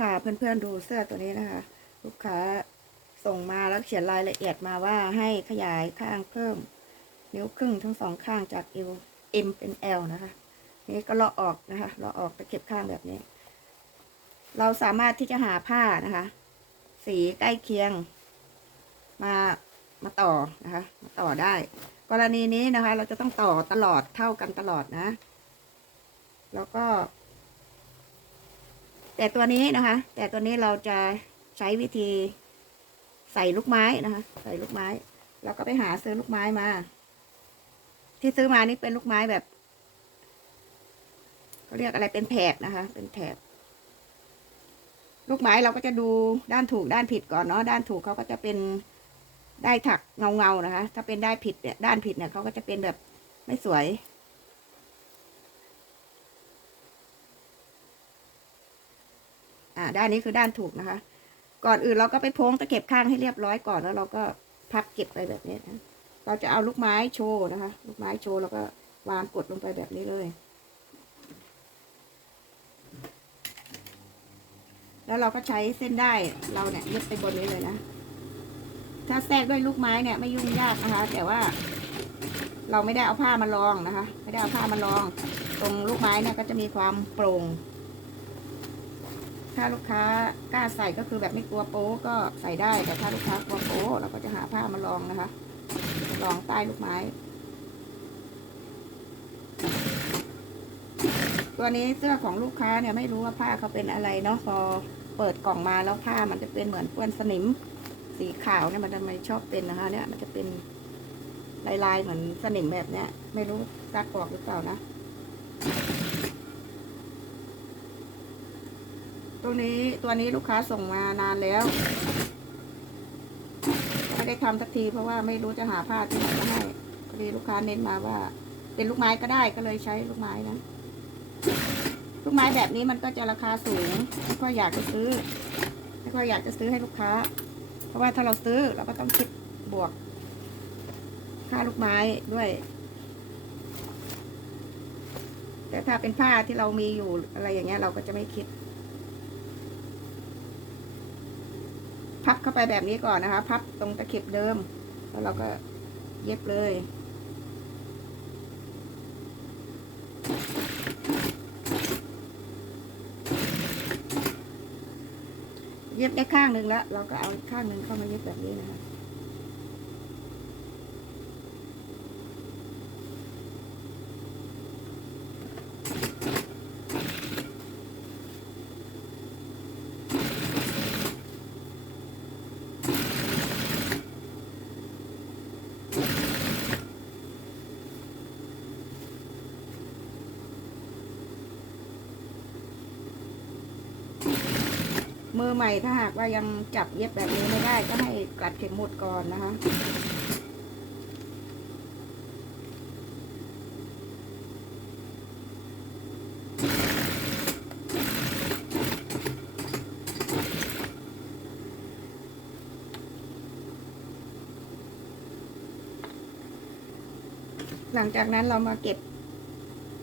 พาเพื่อนๆดูเสื้อตัวนี้นะคะ ลูกค้าส่งมาแล้วเขียนรายละเอียดมาว่าให้ขยายข้างเพิ่ม นิ้วครึ่งทั้งสองข้างจาก L M เป็น L นะคะ นี่ก็เลาะออกนะคะเลาะออกไปเก็บข้างแบบนี้ เราสามารถที่จะหาผ้านะคะ สีใกล้เคียง มามาต่อนะคะมาต่อได้ กรณีนี้นะคะ เราจะต้องต่อตลอดเท่ากันตลอดนะ แล้วก็ แต่ตัวนี้นะคะ แต่ตัวนี้เราจะใช้วิธีใส่ลูกไม้นะคะ ใส่ลูกไม้ เราก็ไปหาซื้อลูกไม้มา ที่ซื้อมานี่เป็นลูกไม้แบบเขาเรียกอะไรเป็นแถบนะคะ เป็นแถบลูกไม้เราก็จะดูด้านถูกด้านผิดก่อนเนาะด้านถูกเขาก็จะเป็นได้ถักเงาเงานะคะ ถ้าเป็นได้ผิดเนี่ยด้านผิดเนี่ยเขาก็จะเป็นแบบไม่สวย อ่าด้านนี้คือด้านถูกนะคะ ก่อนอื่นเราก็ไปโพ้งตะเข็บข้างให้เรียบร้อยก่อนแล้วเราก็พับเก็บไปแบบนี้นะเราจะเอาลูกไม้โชว์นะคะ ลูกไม้โชว์แล้วก็วางกดลงไปแบบนี้เลย แล้วเราก็ใช้เส้นได้เราเนี่ยยึดไปบนนี้เลยนะ ถ้าแทรกด้วยลูกไม้เนี่ยไม่ยุ่งยากนะคะ แต่ว่าเราไม่ได้เอาผ้ามารองนะคะ ไม่ได้เอาผ้ามารอง ตรงลูกไม้เนี่ยก็จะมีความโปร่ง ถ้าลูกค้ากล้าใส่ก็คือแบบไม่กลัวโป๊ก็ใส่ได้ แต่ถ้าลูกค้ากลัวโป๊เราก็จะหาผ้ามารองนะคะรองใต้ลูกไม้ ตัวนี้เสื้อของลูกค้าเนี่ยไม่รู้ว่าผ้าเขาเป็นอะไรเนาะพอเปิดกล่องมาแล้วผ้ามันจะเป็นเหมือนเปื้อนสนิม สีขาวเนี่ยมันทำไมชอบเป็นนะคะ เนี่ยมันจะเป็นลายลายๆเหมือนสนิมแบบเนี้ย ไม่รู้ซักออกหรือเปล่านะ ตัวนี้ตัวนี้ลูกค้าส่งมานานแล้ว ไม่ได้ทำสักทีเพราะว่าไม่รู้จะหาผ้าที่ไหนมาให้พอดีลูกค้าเน้นมาว่า เป็นลูกไม้ก็ได้ก็เลยใช้ลูกไม้นะลูกไม้แบบนี้มันก็จะราคาสูงไม่ค่อยอยากจะซื้อไม่ค่อยอยากจะซื้อให้ลูกค้า เพราะว่าถ้าเราซื้อเราก็ต้องคิดบวก ค่าลูกไม้ด้วย แต่ถ้าเป็นผ้าที่เรามีอยู่อะไรอย่างเงี้ยเราก็จะไม่คิด พับเข้าไปแบบนี้ก่อนนะคะ พับตรงตะเข็บเดิม แล้วเราก็เย็บเลย เย็บได้ข้างหนึ่งแล้ว เราก็เอาข้างหนึ่งเข้ามาเย็บแบบนี้นะคะ มือใหม่ถ้าหากว่ายังจับเย็บแบบนี้ไม่ได้ก็ให้กลัดเข็มหมุดก่อนนะคะหลังจากนั้นเรามาเก็บ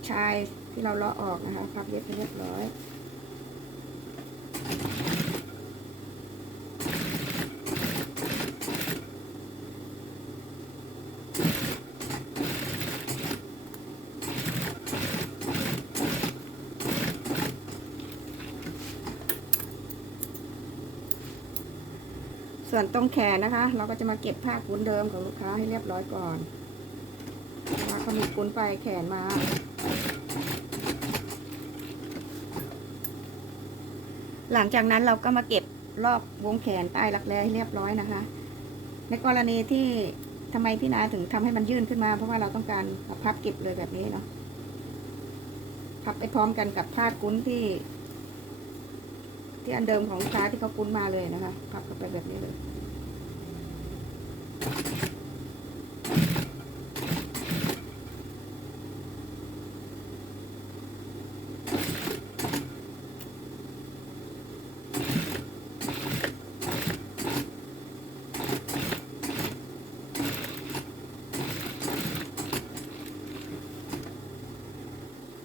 ชายที่เราเลาะออกนะคะพับเย็บให้เรียบร้อย ส่วนตรงแขนนะคะ เราก็จะมาเก็บผ้ากุ้นเดิมของลูกค้าให้เรียบร้อยก่อนนะเขามีกุ้นไปแขนมา หลังจากนั้นเราก็มาเก็บรอบวงแขนใต้รักแร้ให้เรียบร้อยนะคะ ในกรณีที่ทำไมพี่นาถึงทำให้มันยื่นขึ้นมา เพราะว่าเราต้องการพับเก็บเลยแบบนี้เนาะพับไปพร้อมกันกับผ้ากุ้นที่ ที่อันเดิมของลูกค้าที่เขาคุ้นมาเลยนะคะพับเข้าไปแบบนี้เลย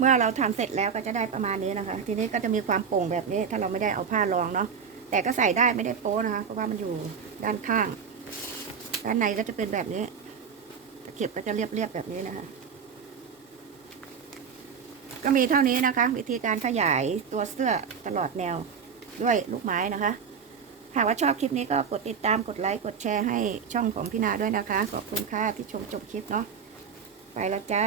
มื่อเราทำเสร็จแล้วก็จะได้ประมาณนี้นะคะ ทีนี้ก็จะมีความโป่งแบบนี้ ถ้าเราไม่ได้เอาผ้ารองเนาะแต่ก็ใส่ได้ไม่ได้โป๊นะคะ เพราะว่ามันอยู่ด้านข้าง ด้านในก็จะเป็นแบบนี้ตะเข็บก็จะเรียบๆแบบนี้นะคะ ก็มีเท่านี้นะคะ วิธีการขยายตัวเสื้อตลอดแนวด้วยลูกไม้นะคะหากว่าชอบคลิปนี้ก็กดติดตามกดไลค์กดแชร์ให้ช่องของพี่นาด้วยนะคะ ขอบคุณค่ะที่ชมจบคลิปเนาะไปแล้วจ้า